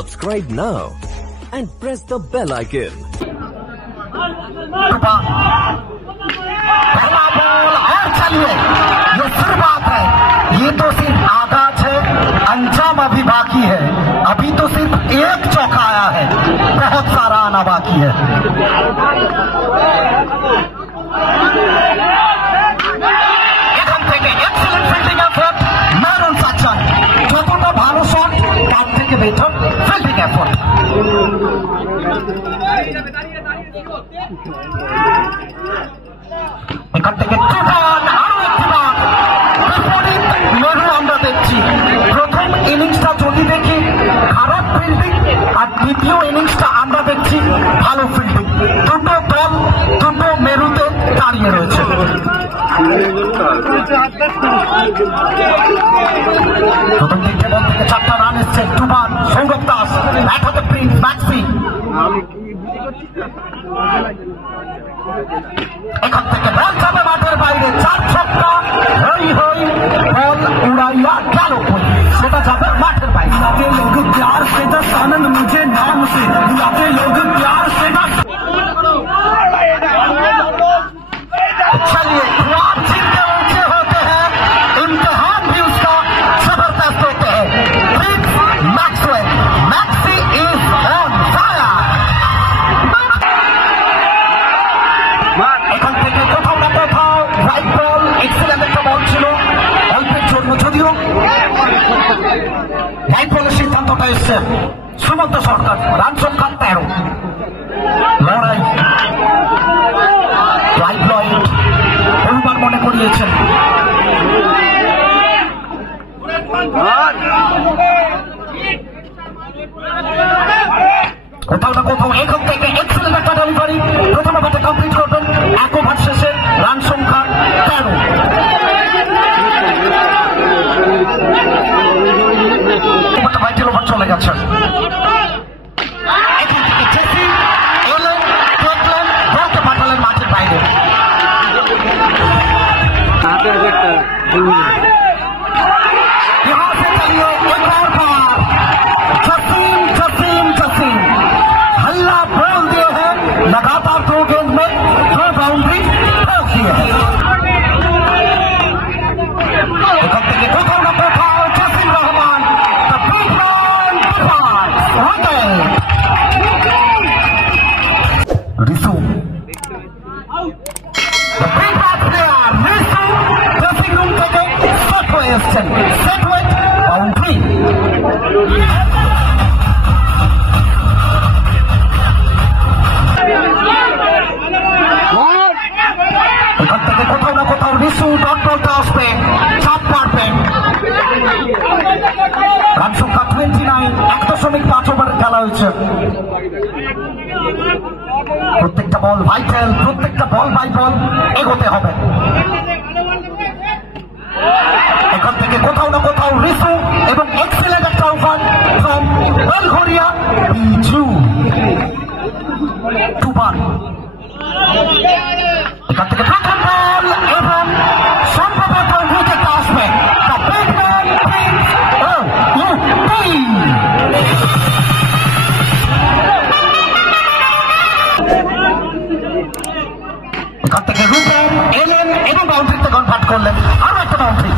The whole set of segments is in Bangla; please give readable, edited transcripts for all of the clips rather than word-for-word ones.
Subscribe now and press the bell icon. पहला बॉल और चलिए, ये शुरुआत है, ये तो सिर्फ आगाज है, अंजाम अभी बाकी है। अभी तो सिर्फ एक चौका आया है, बहुत सारा आना बाकी है। এখান থেকে এক্সেলেন্ট ফিল্ডিং এফোর্ট মারুন সাচ্চান, যতটা ভালো শট তার থেকে বেটার ফিল্ডিং এফোর্ট। এখান থেকে আরো একটি বার বিপরীত মেরু আমরা দেখছি। প্রথম ইনিংসটা যদি দেখি খারাপ ফিল্ডিং, আর দ্বিতীয় ইনিংসটা আমরা দেখছি ভালো ফিল্ডিং। দুটো দল দুটো মেরুতে দাঁড়িয়ে রয়েছে। প্রথম তিনটে বল থেকে 4টা রান এসছে। দুবার সৌরভ দাস, এক হাতে প্রিন্স ম্যাক্সি। এখান থেকে বল যাবে মাঠের বাইরে, 4 ছক্কা, হই হই বল উড়াইয়া গেল, সেটা যাবে মাঠের বাইরে। बुलाते लोग प्यार से दस आनंद मुझे नाम से, बुलाते लोग प्यार से दस। चलिए ख्वाब जिनके ऊंचे होते हैं, इम्तिहान भी उसका जबरदस्त होते हैं। Prince Maxwell, maxi is on fire. এখান থেকে কোথাও না কোথাও রাইট বল, এক্সেলেন্ট একটা বল ছিল, অল্পের জন্য যদিও রাইট বলের সিদ্ধান্তটা এসছে সুমন্ত সরকার। রান সংখ্যা 13। লড়াই লাইভ লয়েড বহুবার মনে করিয়েছেন। কোথাও না কোথাও এখান থেকে এক্সেলেন্ট একটা ডেলিভারি, প্রথম ওভারটা কমপ্লিট করবেন। 1 ওভার শেষে রান সংখ্যা 13। ভাইটাল ওভার চলে গেছে। এখান থেকে জেসি এলেন, দেখলেন, বলতে পাঠালেন মাঠের বাইরে। यहाँ से चलिए एक और बार जसीम जसीम जसीम हल्ला बोल दिए हैं। लगातार 2 गेंद में 2 बाउंड्री ठोक दिए हैं। এখান থেকে কোথাও না কোথাও জসিম রহমান রিসু, ড্রেসিং রুম থেকে সেট হয়ে এসছেন, সেট হয়ে বাউন্ডারি। এখান থেকে কোথাও না কোথাও রিসু ডট বলতে আসবে, চাপ পারবেন। রান সংখ্যা 29, 1.5 ওভারের খেলা হয়েছে। প্রত্যেকটা বল ভাইটাল, প্রত্যেকটা বল বাই বল এগোতে হবে। এখান থেকে কোথাও না কোথাও রিসু এবং এক্সেলেন্ট একটা ওভার ফ্রম বেলঘরিয়া বিজু। দুবার এখান থেকে প্রথম বল এবং সম্ভবত উইকেট আসবে। এখান থেকে রূপম এলেন এবং বাউন্ডারিতে কনভার্ট করলেন। আরো একটা বাউন্ডারি।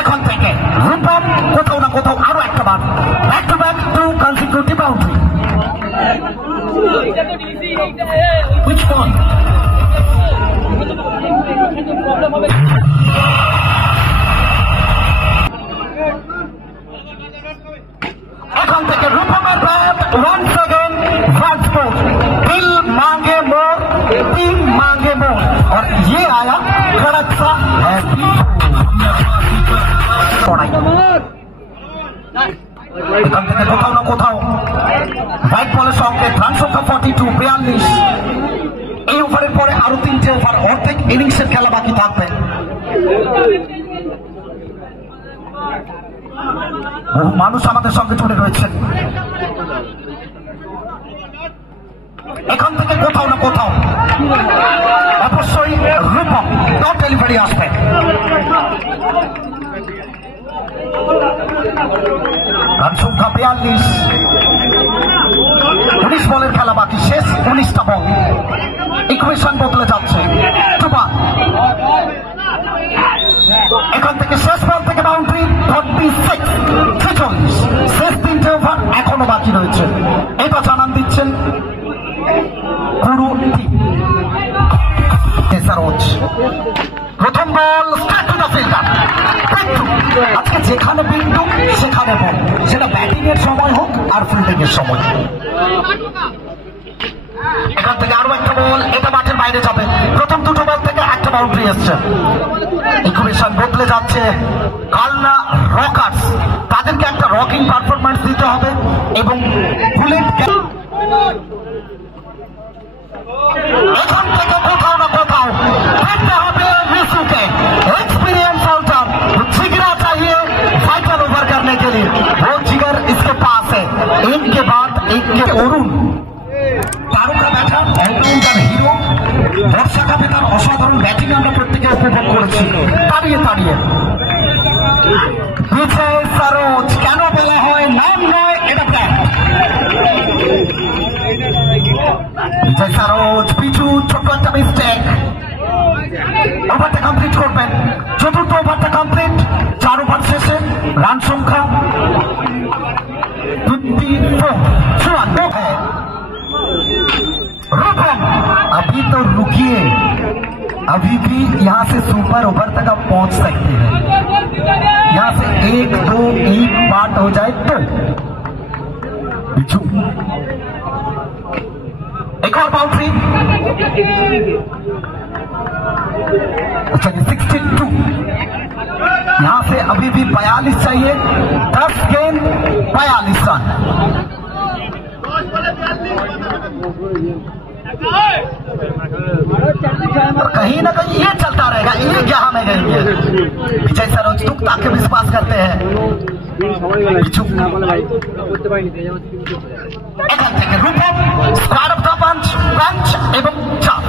এখান থেকে রূপম কোথাও না কোথাও আরো একটা বার, back to back 2 consecutive boundary. Which one? এখান থেকে রূপমের ব্যাট, 1 সেকেন্ড ওয়ান स्पोर्ट, दिल मांगे मोर, टीम मांगे मोर, और ये आया कड़क सा हैप्पी। এখান থেকে কোথাও না কোথাও হোয়াইট বলের সঙ্গে রান সংখ্যা 42, 42। এই ওভারের পরে আরো 3টে ওভার, অর্ধেক ইনিংসের খেলা বাকি থাকবে। বহু মানুষ আমাদের সঙ্গে জুড়ে রয়েছেন। এখান থেকে কোথাও না কোথাও অবশ্যই রূপম ডট ডেলিভারি আসবে। রান সংখ্যা 42, 19 বলের খেলা বাকি, শেষ 19টা বল। ইকুয়েশন বদলে যাচ্ছে। এখান থেকে শেষ বল থেকে বাউন্ডারি 46, শেষ 3টে ওভার এখনো বাকি রয়েছে। এটা জানান দিচ্ছেন পুরো টিম। প্রথম বল স্ট্রেট টু দ্য ফিল্ডার। আজকে যেখানে বিন্দু সেখানে বল, সেটা ব্যাটিং এর সময় হোক আর ফিল্ডিং এর সময়। এখান থেকে আরো একটা বল, এটা মাঠের বাইরে যাবে। প্রথম দুটো বল থেকে একটা বাউন্ডারি এসছে। ইকুয়েশন বদলে যাচ্ছে। কালনা রকার্স, তাদেরকে একটা রকিং পারফরম্যান্স দিতে হবে এবং বুলেট এখান থেকে কোথাও না কোথাও ফিরতে হবে রিসুকে। एक्सपीरियंस आउटर, जिगरा चाहिए फाइनल ओवर करने के लिए, वो जिगर इसके पास है। एक के बाद एक के অরুণ তারকা ব্যাটার, অলরাউন্ডার হিরো। বর্ষা কাপে তার অসাধারণ ব্যাটিং আমরা প্রত্যেকে উপভোগ করেছি। দাঁড়িয়ে দাঁড়িয়ে বিজয় সরোজ, কেন বলা হয় নাম নয় এটা ব্যাট। বিজয় সরোজ পিছু, ছোট্ট একটা মিস্টেক। ওভারটা কমপ্লিট করবেন, চতুর্থ ওভারটা কমপ্লিট। 4 ওভার শেষে রান সংখ্যা 54 है। रूपम अभी तो रुकिए, अभी भी यहाँ से सुपर ओवर तक आप पहुंच सकते हैं। यहाँ से 1, 2 1 पार्ट हो जाए तो बिच्छू एक और बाउंड्री। अच्छा 62, यहाँ से अभी भी 42 चाहिए। 10 गेंद 42 रन। कहीं ना कहीं ये चलता रहेगा, ये क्या हमें गएंगे। विजय सरोज तुक ताके विश्वास करते हैं। এখান থেকে Rupam squad of the punch এবং চাপ।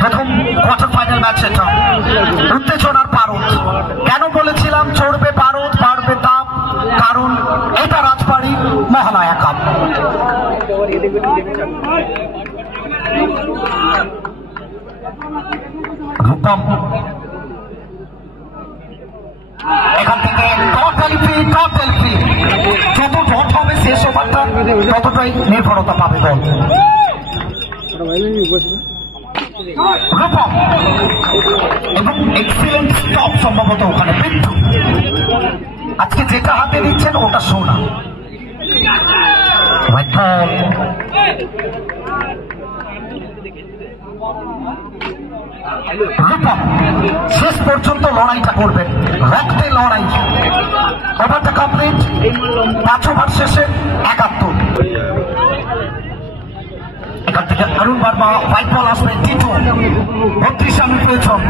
প্রথম কোয়ার্টার ফাইনাল ম্যাচ এটা। উত্তেজনার পারদ। কেন বলেছিলাম চড়বে পারদ বাড়বে তাপ? কারণ এটা রাজবাড়ি মহালয়া কাপ। রূপম এখান থেকে টপ সেলফি। যত ডট হবে শেষ ওভারটা ততটাই নির্ভরতা পাবে দল। রূপম এবং এক্সিলেন্ট স্টপ সম্ভবত ওখানে বিন্দু। আজকে যেটা হাতে দিচ্ছেন ওটা সোনা। রূপম শেষ পর্যন্ত লড়াইটা করবেন, রক্তে লড়াই। ওভারটা কমপ্লিট। 5 ওভার শেষে 71। এখান থেকে অরুণ বর্মা, হোয়াইট বল আসবে টিটু। 32 রান প্রয়োজন।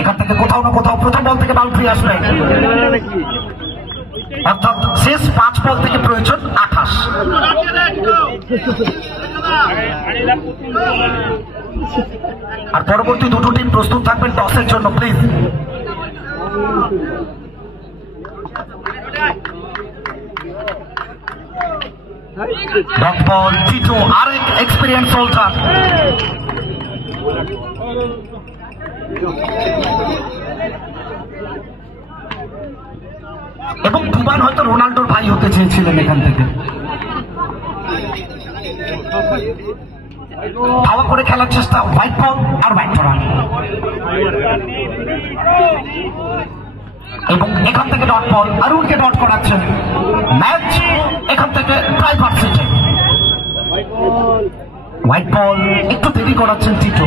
এখান থেকে কোথাও না কোথাও প্রথম বল থেকে বাউন্ডারি আসবে, অর্থাৎ শেষ 5 বল থেকে প্রয়োজন 28। আর পরবর্তী দুটো টিম প্রস্তুত থাকবেন টসের জন্য প্লিজ। ডট বল টিটু, আরেক এক্সপিরিয়েন্স হোল্ডার। এবং দুবার হয়তো রোনাল্ডোর ভাই হতে চেয়েছিলেন এখান থেকে। ধাওয়া করে খেলার চেষ্টা, হোয়াইট বল আর হোয়াইট রান। এবং এখান থেকে ডট বল, অরুণকে ডট করাচ্ছেন। ম্যাচ এখান থেকে ড্রাইভার সিটে। হোয়াইট বল একটু দেরি করাচ্ছেন টিটু।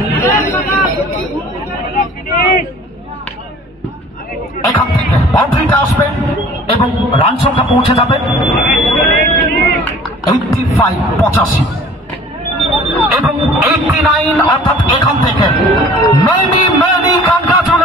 এখান থেকে বাউন্ডারিটা আসবে এবং রান সংখ্যা পৌঁছে যাবে 85 এবং 89। অর্থাৎ এখান থেকে মেনি কনগ্রাচুলেশন